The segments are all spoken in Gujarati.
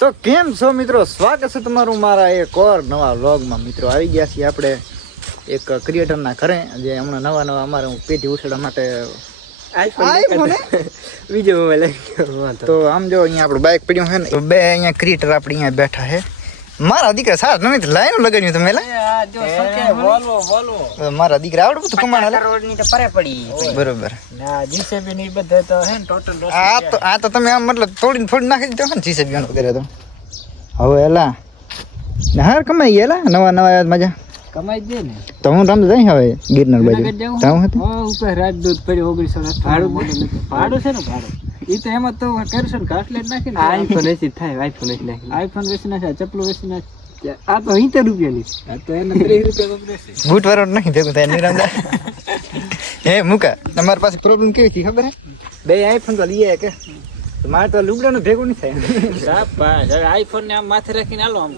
તો કેમ છો મિત્રો, સ્વાગત છે તમારું મારા એક ઓર નવા વ્લોગમાં. મિત્રો આવી ગયા છીએ આપણે એક ક્રિએટરના ઘરે, જે હમણાં નવા અમારે પેઢી ઉછળવા માટે આઈફોન બીજો મોબાઈલ. તો આમ જો અહીંયા આપણું બાઇક પડ્યું છે ને, તો બે અહીંયા ક્રિએટર આપણે અહીંયા બેઠા છે. મારા દીકરા સાર નવી લાઈન લગાડ્યું તમે મારા દીકરા આવડું બધું કમાણ રોડની તો પરે પડી બરોબર. જીસીબી ની બધે તો હે ને ટોટલ આ તો તમે આમ મતલબ તોડીને ફોડી નાખી દીધો ને જીસીબી કરે તો. હવે એલા હાર કમાઈ ગયા નવા નવા મજા કમાઈ દે ને. તો હું રમતો જઈ હવે ગિરનાર બાજુ જાઉં હતું. ઉપર રાજદૂત પડ્યો 1900 ભાડું છે ને ભાડું ઈ તો એમાં તો કરશન કાટલેટ નાખી ને આઈફોન એસી થાય. આઈફોન વેચી નાખે, ચપલો વેચી નાખે. આ તો 70 રૂપિયાની આ તો એને 30 રૂપિયા વપરાશે. બૂટ વાળો નહીં ભેગું થાય નિરાંદા. હે મુકા તમારી પાસે પ્રોબ્લેમ કેવી છે ખબર હે? બે આઈફોન તો લઈએ કે મારે તો લુગડાનું ભેગું નહીં થાય. આઈફોન ને આમ માથે રાખીને હાલો આમ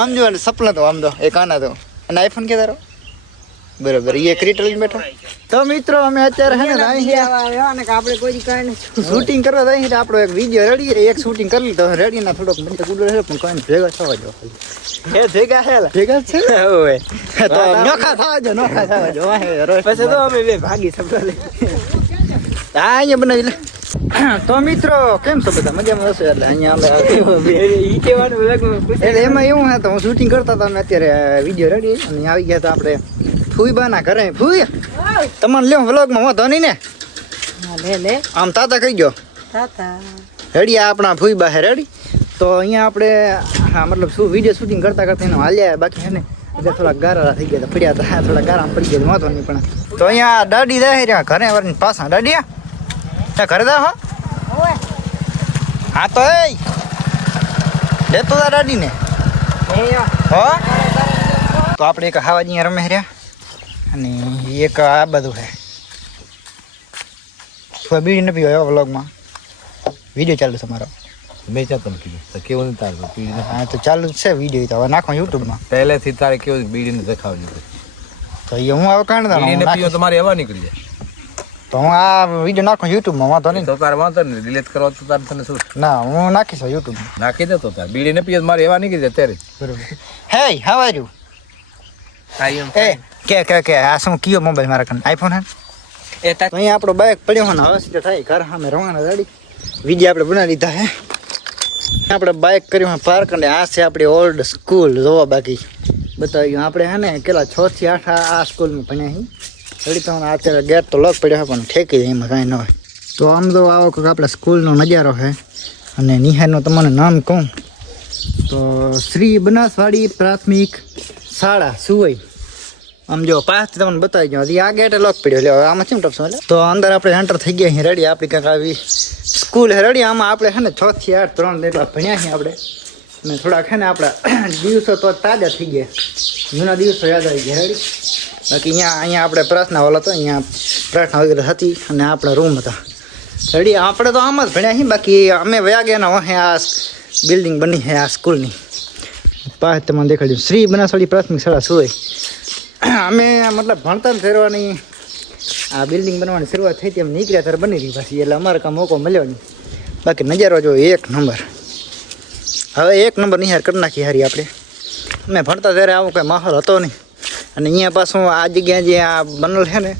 આમ જો સપના તો આમ દો એક આના તો અને આઈફોન કે તારો બરોબર. એ ક્રિએટર લઈને બેઠો. તો મિત્રો અમે અત્યારે હે ને આપણે કોઈ કાંઈ શૂટિંગ કરવા જઈએ તો આપણો એક વિડીયો રેડી એક શૂટિંગ કરી લીધો રેડી ના થોડોક મને ગુડો છે પણ કોઈ ભેગા થવા જો હે ભેગા હે ભેગા છે ઓય તો નોખા થવા જો પછી તો અમે બે ભાગી સબલે હા અહીંયા બનાવી લે. તો મિત્રો કેમ છો બધા મજામાં હશો? એટલે અહીંયા એટલે એમાં એવું હે તો હું શૂટિંગ કરતા હતા અમે અત્યારે વિડીયો રેડી અને આવી ગયા હતા આપણે ફૂઈબાના ઘરે. ફૂઈ તમને લ્યો વ્લોગમાં વાંધો નહીં ને? લે આમ તાતા કહી ગયો રેડી આપણા ફૂઈબા હે રેડી. તો અહીંયા આપણે હા મતલબ શું વિડીયો શૂટિંગ કરતા કરતા એને હાલ્યા બાકી હે ને એટલે થોડા ગારા થઈ ગયા પડ્યા હતા, થોડા ગારા પડી ગયા વાંધો નહીં. પણ તો અહીંયા દાડી જાય રહ્યા ઘરે વળીને પાછા દાડિયા ત્યાં ઘરે દા હો હા તો એ લેતો તા દાડી ને હો. તો આપણે એક હાવા અહીંયા રમે રહ્યા અને એક આ બધું છે બીડી ન પીવો એવા વ્લોગમાં વિડીયો ચાલુ છે મારો. મેં ચાતો કીધું તો કેવું નહીં તારે હા તો ચાલુ જ છે વિડીયો તો હવે નાખો યુટ્યુબમાં. પહેલેથી તારે કેવું બીડીને દેખાવજો તો એ હું હવે કાઢ બીડીને પીવો તો મારે એવા નીકળી જાય. તો હું આ વિડીયો નાખું યુટ્યુબમાં વાંધો નહીં. તો તારે વાંધો નહીં ડિલીટ કરવા તો તારે તને શું ના હું નાખીશ યુટ્યુબમાં નાખી દે તો તારે બીડીને પીવો મારે એવા નીકળી જાય ત્યારે બરોબર. હે હાવ આવ્યું એ કે આ શું કયો મોબાઈલ મારા કાન આઈફોન હે એ તો અહીંયા આપણો બાઇક પડ્યો ને હવે સીધા થાય ઘર સામે રવાના ગાડી વિડીયો આપણે બનાવી લીધા હે. આપણે બાઇક કર્યું પાર્ક અને આ છે આપણી ઓલ્ડ સ્કૂલ જોવા બાકી બતાવ્યું આપણે હે ને કેટલા 6 થી 8 આ સ્કૂલમાં ભણ્યા અહીં રેડી. તો અત્યારે ગેટ તો લોક પડ્યો છે પણ ઠેકી જાય એમાં કાંઈ ન હોય. તો આમ તો આવો કંઈક આપણા સ્કૂલનો નજારો છે અને નિહાળનું તમને નામ કહું તો શ્રી બનાસવાડી પ્રાથમિક શાળા સુવઈ. આમ જો પાસથી તમને બતાવી ગયો આ ગેટ લોક પડ્યો એટલે આમાં કેમ ટપશું એટલે તો અંદર આપણે એન્ટર થઈ ગયા અહીં રેડી. આપણી કંઈક આવી સ્કૂલ હે રેડી. આમાં આપણે છે ને 6 થી 8 3 એટલા ભણ્યા છીએ આપણે અને થોડાક છે ને આપણા દિવસો તો તાજા થઈ ગયા, જૂના દિવસો યાદ આવી ગયા રેડી. બાકી અહીંયા આપણે પ્રાર્થના હોલ હતો, અહીંયા પ્રાર્થના વગેરે હતી અને આપણા રૂમ હતા રેડી. આપણે તો આમ જ ભણ્યા છીએ, બાકી અમે વયા ગયા ને વહે આ બિલ્ડિંગ બની છે આ સ્કૂલની પાસે તમને દેખાડ્યું શ્રી બનાસવાડી પ્રાથમિક શાળા સુવઈ. અમે મતલબ ભણતર ફેરવાની આ બિલ્ડિંગ બનવાની શરૂઆત થઈ તેમ નીકળ્યા ત્યારે બની રહી પાછી એટલે અમારે કાંઈ મોકો મળ્યો નહીં. બાકી નજારો જો એક નંબર. હવે એક નંબર નિહાર કરી નાખી હારી આપણે. અમે ભણતા ત્યારે આવો કંઈ માહોલ હતો નહીં અને અહીંયા પાછું આ જગ્યા જે આ બનેલ છે ને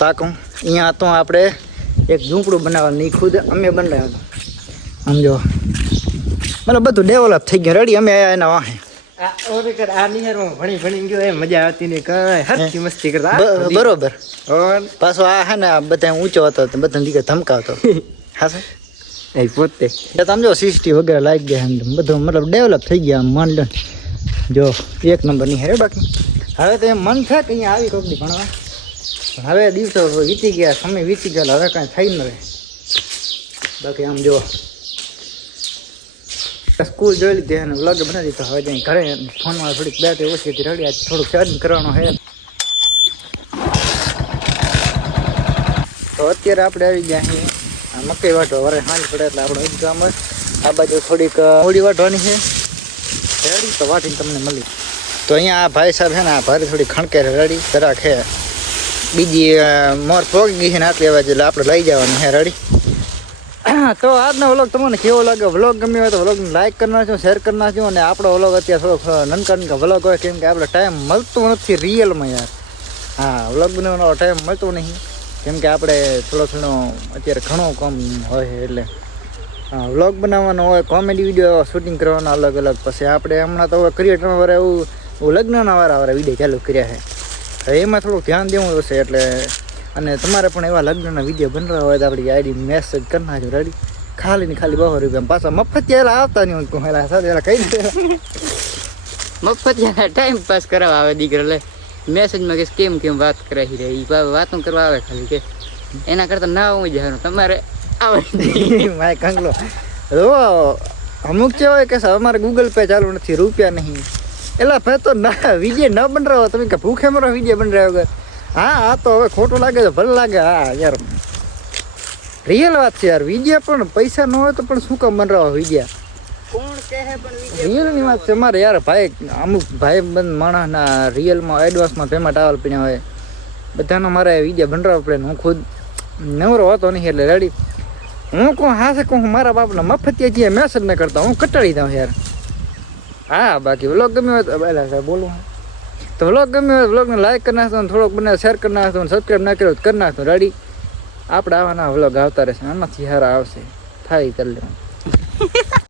પાકું અહીંયા તો આપણે એક ઝૂંપડું બનાવવાનું એ ખુદ અમે બનાવ્યું હતું. સમજો મતલબ બધું ડેવલપ થઈ ગયું રેડી. અમે આવ્યા એના વાહે આ નિહારમાં ભણી ગયો એ મજા આવતી ને કઈ હરખી મસ્તી કરતા બરોબર. પાછો આ હે ને બધા ઊંચો હતો બધા દીકરા ધમકાવતો હા સર એ પોતે તમે જો સીસીટીવી વગેરે લાગી ગયા બધું મતલબ ડેવલપ થઈ ગયા માન લો જો એક નંબર ની હે. બાકી હવે તો એમ મન છે કે અહીંયા આવી કોકડી ભણવા પણ હવે દિવસો વીતી ગયા, સમય વીતી ગયેલો, હવે કાંઈ થઈ ન રહે. બાકી આમ જો સ્કૂલ જોઈ લીધી અને વ્લોગ બનાવી દીધો. હવે ત્યાં ઘરે ફોનમાં થોડીક બેટરી ઓછી હતી રેડી. આજ થોડુંક ચાર્જ કરવાનો છે તો અત્યારે આપણે આવી ગયા છીએ આ મકઈ વાટવા. વરે સાંજ પડે એટલે આપણે એક ગામ આ બાજુ થોડીક હોળી વાટવાની છે રેડી. તો વાટીને તમને મળી. તો અહીંયા આ ભાઈ સાહેબ છે ને આ ભારે થોડી ખણકે રેડી જરાક છે. બીજી મોર પોગી ગઈ છે ને આટલી અવાજ એટલે આપણે લઈ જવાનું છે રેડી. તો આજનો વ્લોગ તમને કેવો લાગે વ્લોગ ગમ્યો હોય તો વ્લોગને લાઈક કરી નાખજો શેર કરી નાખજો અને આપણો વ્લોગ અત્યારે થોડોક નનકા વ્લોગ હોય કેમ કે આપણે ટાઈમ મળતો નથી રિયલમાં યાર હા વ્લોગ બનાવવાનો ટાઈમ મળતો નહીં કેમ કે આપણે થોડો અત્યારે ઘણો કામ હોય એટલે હા વ્લોગ બનાવવાનો હોય કોમેડી વિડીયો શૂટિંગ કરવાના અલગ અલગ પછી આપણે હમણાં તો હવે ક્રિએટરમાં વાળા એવું લગ્નના વાળા વિડીયો ચાલુ કર્યા છે હવે એમાં થોડું ધ્યાન દેવું હશે એટલે અને તમારે પણ એવા લગ્નના વિડીયો બનાવવા હોય તો આપણી આઈડી મેસેજ કરી નાખજો રેડી ખાલી ને ખાલી 200 રૂપિયા પાછા મફતિયા આવતા નહીં હું હેલા સાથે કહી દે મફતિયા ટાઈમ પાસ કરાવવા આવે દીકરો લે મેસેજમાં કે કેમ વાત કરાવી રહી વાતો કરવા આવે ખાલી કે એના કરતા ના હું જવાનું તમારે આવે માય કંગલો અમુક છે હોય કે અમારે ગૂગલ પે ચાલુ નથી રૂપિયા નહીં એલા ભાઈ તો ના વિડીયો ન બનાવો તમે કે ભૂખે મારો વિડીયો બનાવ્યો વગર હા આ તો હવે ખોટું લાગે તો ભલે લાગે હા યાર રિયલ વાત છે યાર વિડીયો પણ પૈસા ન હોય તો પણ શું કામ બનાવો વિડીયા કોણ કહે પણ રિયલની વાત છે મારે યાર ભાઈ અમુક ભાઈ બંધ માણસના રિયલમાં એડવાન્સમાં પેમેન્ટ આવેલ પડ્યા હોય બધાનો મારે વિડીયો બનાવવા પડે હું ખુદ નવરો હોતો નહીં એટલે રેડી હું કહું હા કહું મારા બાપના મફતિયા જે મેસેજ ન કરતા હું કટાડી દઉં યાર હા બાકી વ્લોગ ગમ્યો હોય તો પહેલાં સાહેબ બોલું તો વ્લોગ ગમ્યો હોય વ્લોગને લાઈક કરી નાખતો થોડોક મને શેર કરી નાખતો સબસ્ક્રાઈબ ના કર્યો તો કરી નાખતો રેડી આપણે આવાના વ્લોગ આવતા રહેશે આનાથી સારા આવશે થાય કરી લેવાનું